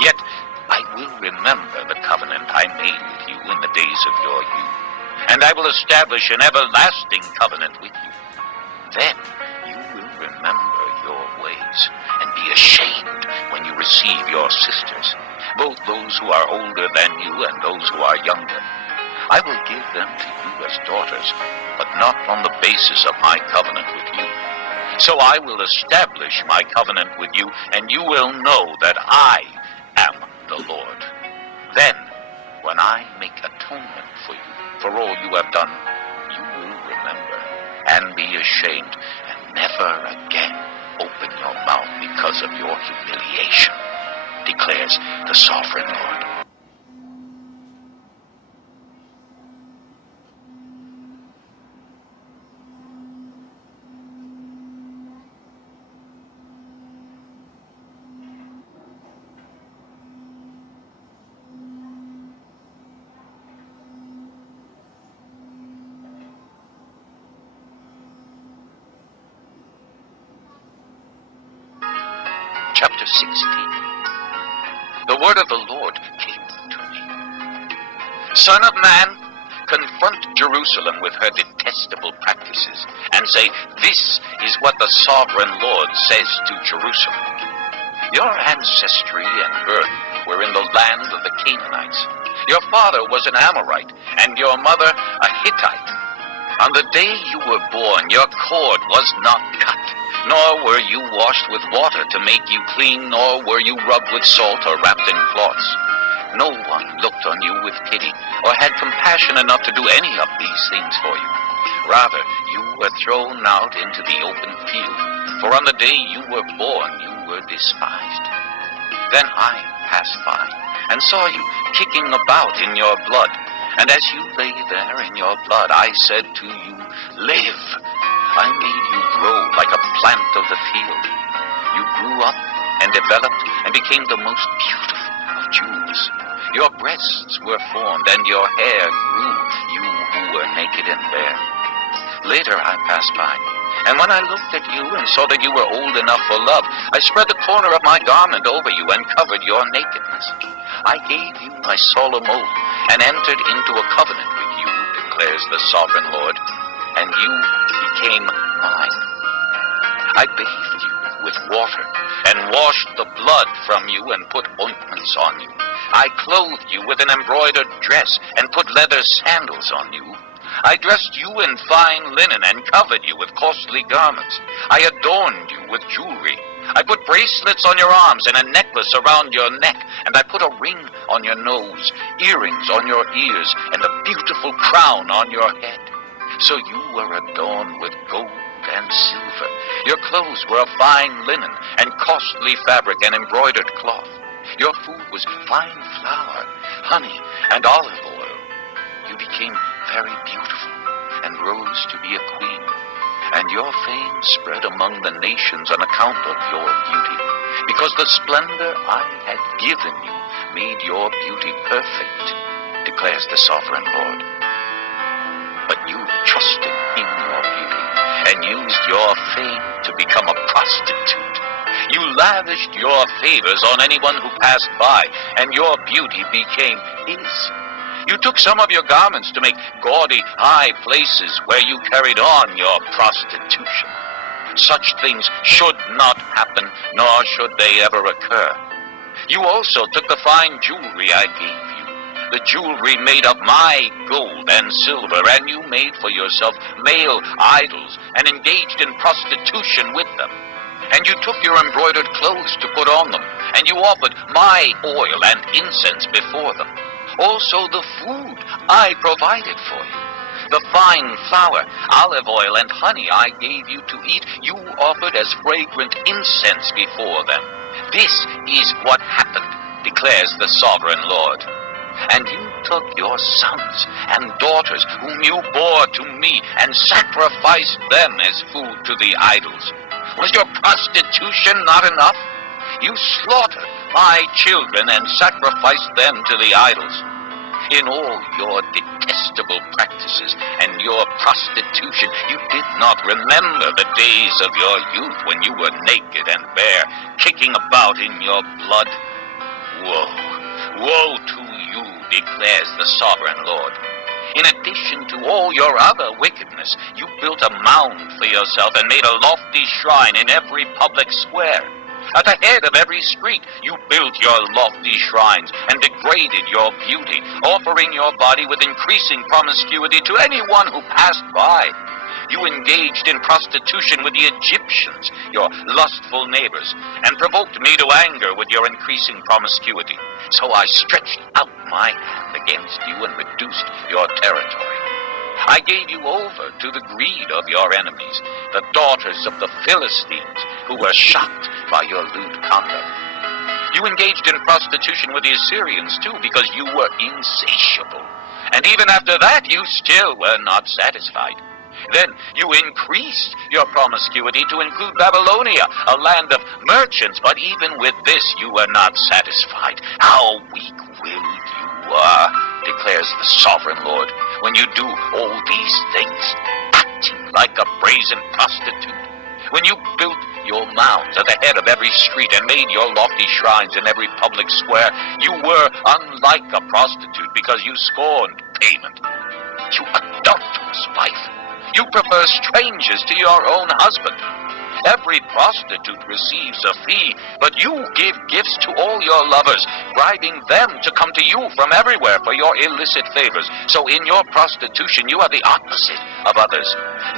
Yet I will remember the covenant I made with you in the days of your youth, and I will establish an everlasting covenant with you. Then you will remember your ways and be ashamed when you receive your sisters, both those who are older than you and those who are younger. I will give them to you as daughters, but not on the basis of my covenant with you. So I will establish my covenant with you, and you will know that I am the Lord. Then, when I make atonement for you, for all you have done, you will remember and be ashamed, and never again open your mouth because of your humiliation, declares the sovereign Lord. Chapter 16. The word of the Lord came to me. Son of man, confront Jerusalem with her detestable practices, and say, this is what the sovereign Lord says to Jerusalem. Your ancestry and birth were in the land of the Canaanites. Your father was an Amorite, and your mother a Hittite. On the day you were born, your cord was not cut, nor were you washed with water to make you clean, nor were you rubbed with salt or wrapped in cloths. No one looked on you with pity, or had compassion enough to do any of these things for you. Rather, you were thrown out into the open field, for on the day you were born, you were despised. Then I passed by, and saw you kicking about in your blood, and as you lay there in your blood, I said to you, live. I made you grow like a plant of the field. You grew up and developed and became the most beautiful of jewels. Your breasts were formed and your hair grew, you who were naked and bare. Later I passed by, and when I looked at you and saw that you were old enough for love, I spread the corner of my garment over you and covered your nakedness. I gave you my solemn oath and entered into a covenant with you, declares the sovereign Lord, and you became mine. I bathed you with water and washed the blood from you and put ointments on you. I clothed you with an embroidered dress and put leather sandals on you. I dressed you in fine linen and covered you with costly garments. I adorned you with jewelry. I put bracelets on your arms and a necklace around your neck, and I put a ring on your nose, earrings on your ears, and a beautiful crown on your head. So you were adorned with gold and silver. Your clothes were of fine linen and costly fabric and embroidered cloth. Your food was fine flour, honey, and olive oil. You became very beautiful and rose to be a queen. And your fame spread among the nations on account of your beauty, because the splendor I had given you made your beauty perfect, declares the sovereign Lord. But you trusted in your beauty and used your fame to become a prostitute. You lavished your favors on anyone who passed by, and your beauty became his. You took some of your garments to make gaudy high places where you carried on your prostitution. Such things should not happen, nor should they ever occur. You also took the fine jewelry I gave you, the jewelry made of my gold and silver, and you made for yourself male idols and engaged in prostitution with them. And you took your embroidered clothes to put on them, and you offered my oil and incense before them. Also the food I provided for you, the fine flour, olive oil, and honey I gave you to eat, you offered as fragrant incense before them. This is what happened, declares the sovereign Lord. And you took your sons and daughters whom you bore to me and sacrificed them as food to the idols. Was your prostitution not enough? You slaughtered my children and sacrificed them to the idols. In all your detestable practices and your prostitution, you did not remember the days of your youth when you were naked and bare, kicking about in your blood. Woe, woe to you, declares the sovereign Lord. In addition to all your other wickedness, you built a mound for yourself and made a lofty shrine in every public square. At the head of every street, you built your lofty shrines and degraded your beauty, offering your body with increasing promiscuity to anyone who passed by. You engaged in prostitution with the Egyptians, your lustful neighbors, and provoked me to anger with your increasing promiscuity. So I stretched out my hand against you and reduced your territory. I gave you over to the greed of your enemies, the daughters of the Philistines, who were shocked by your lewd conduct. You engaged in prostitution with the Assyrians, too, because you were insatiable. And even after that, you still were not satisfied. Then you increased your promiscuity to include Babylonia, a land of merchants, but even with this you were not satisfied. How weak-willed you are, declares the sovereign Lord, when you do all these things, acting like a brazen prostitute. When you built your mounds at the head of every street and made your lofty shrines in every public square, you were unlike a prostitute because you scorned payment. You adulterous wife! You prefer strangers to your own husband. Every prostitute receives a fee, but you give gifts to all your lovers, bribing them to come to you from everywhere for your illicit favors. So in your prostitution, you are the opposite of others.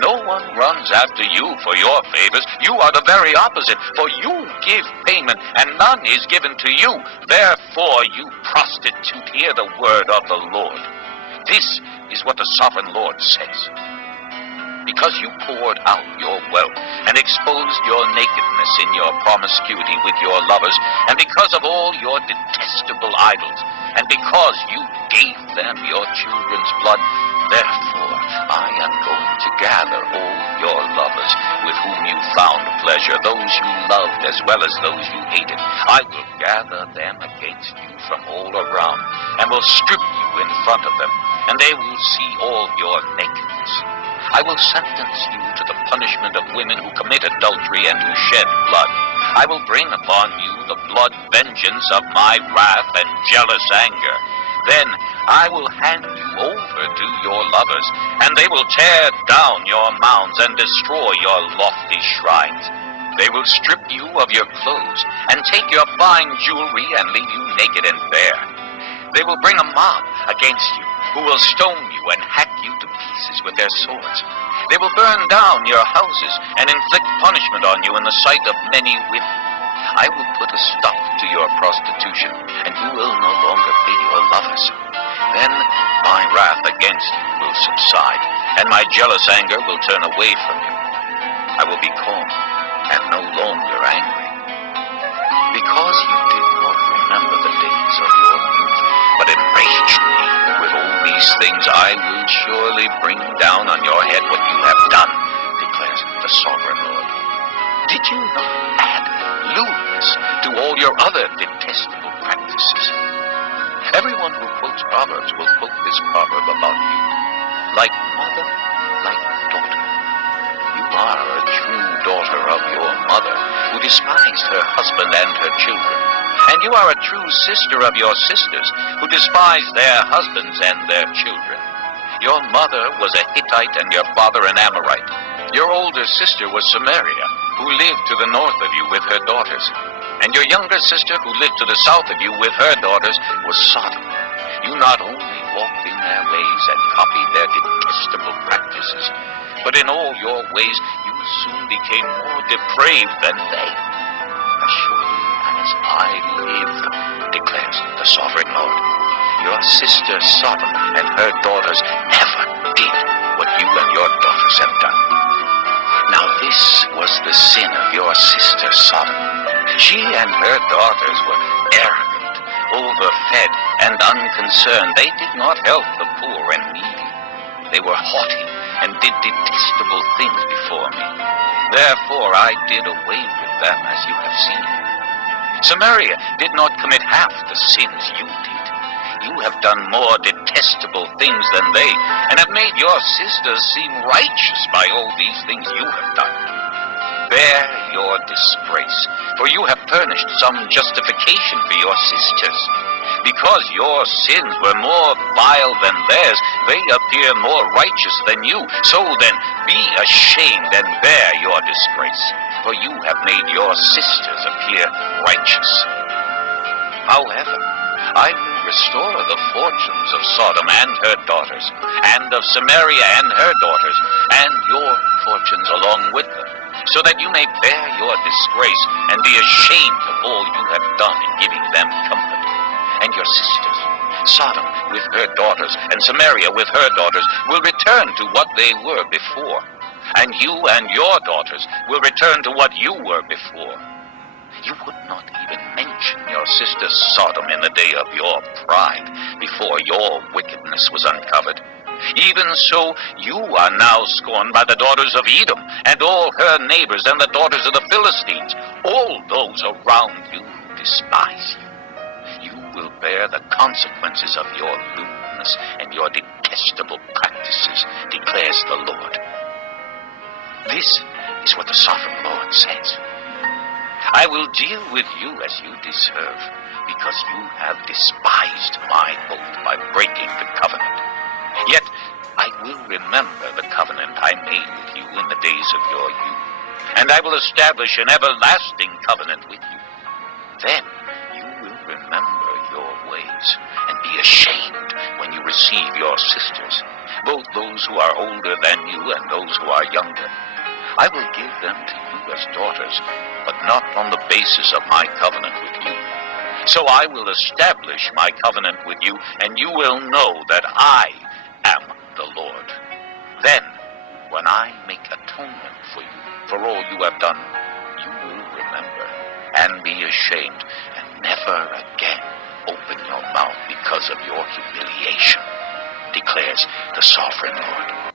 No one runs after you for your favors. You are the very opposite, for you give payment, and none is given to you. Therefore, you prostitute, hear the word of the Lord. This is what the sovereign Lord says. Because you poured out your wealth and exposed your nakedness in your promiscuity with your lovers, and because of all your detestable idols, and because you gave them your children's blood, therefore I am going to gather all your lovers with whom you found pleasure, those you loved as well as those you hated. I will gather them against you from all around, and will strip you in front of them, and they will see all your nakedness. I will sentence you to the punishment of women who commit adultery and who shed blood. I will bring upon you the blood vengeance of my wrath and jealous anger. Then I will hand you over to your lovers, and they will tear down your mounds and destroy your lofty shrines. They will strip you of your clothes and take your fine jewelry and leave you naked and bare. They will bring a mob against you, who will stone you and hack you to pieces with their swords. They will burn down your houses and inflict punishment on you in the sight of many women. I will put a stop to your prostitution, and you will no longer be your lovers. Then my wrath against you will subside, and my jealous anger will turn away from you. I will be calm and no longer angry. Because you did not remember the days of your youth, but enraged me with all these things, I will surely bring down on your head what you have done, declares the sovereign Lord. Did you not add lewdness to all your other detestable practices? Everyone who quotes Proverbs will quote this proverb about you. Like mother, like daughter. You are a true daughter of your mother, who despised her husband and her children. And you are a true sister of your sisters, who despise their husbands and their children. Your mother was a Hittite and your father an Amorite. Your older sister was Samaria, who lived to the north of you with her daughters. And your younger sister, who lived to the south of you with her daughters, was Sodom. You not only walked in their ways and copied their detestable practices, but in all your ways you soon became more depraved than they. As surely as I live, declares the sovereign Lord, your sister Sodom and her daughters never did what you and your daughters have done. Now this was the sin of your sister Sodom. She and her daughters were arrogant, overfed, and unconcerned. They did not help the poor and needy. They were haughty and did detestable things before me. Therefore I did away with them, as you have seen. Samaria did not commit half the sins you did. You have done more detestable things than they, and have made your sisters seem righteous by all these things you have done. Bear your disgrace, For you have furnished some justification for your sisters. Because your sins were more vile than theirs, they appear more righteous than you. So then, be ashamed and bear your disgrace, for you have made your sisters appear righteous. However, I will restore the fortunes of Sodom and her daughters, and of Samaria and her daughters, and your fortunes along with them, so that you may bear your disgrace and be ashamed of all you have done in giving them company. And your sisters, Sodom with her daughters, and Samaria with her daughters, will return to what they were before. And you and your daughters will return to what you were before. You would not even mention your sister Sodom in the day of your pride, before your wickedness was uncovered. Even so, you are now scorned by the daughters of Edom, and all her neighbors, and the daughters of the Philistines, all those around you who despise you. You will bear the consequences of your lewdness and your detestable practices, declares the Lord. This is what the sovereign Lord says. I will deal with you as you deserve, because you have despised my oath by breaking the covenant. Yet I will remember the covenant I made with you in the days of your youth, and I will establish an everlasting covenant with you. Then you will remember your ways, and be ashamed when you receive your sisters, both those who are older than you and those who are younger. I will give them to you as daughters, but not on the basis of my covenant with you. So I will establish my covenant with you, and you will know that I am the Lord. Then, when I make atonement for you, for all you have done, you will remember and be ashamed, and never again open your mouth because of your humiliation, declares the sovereign Lord.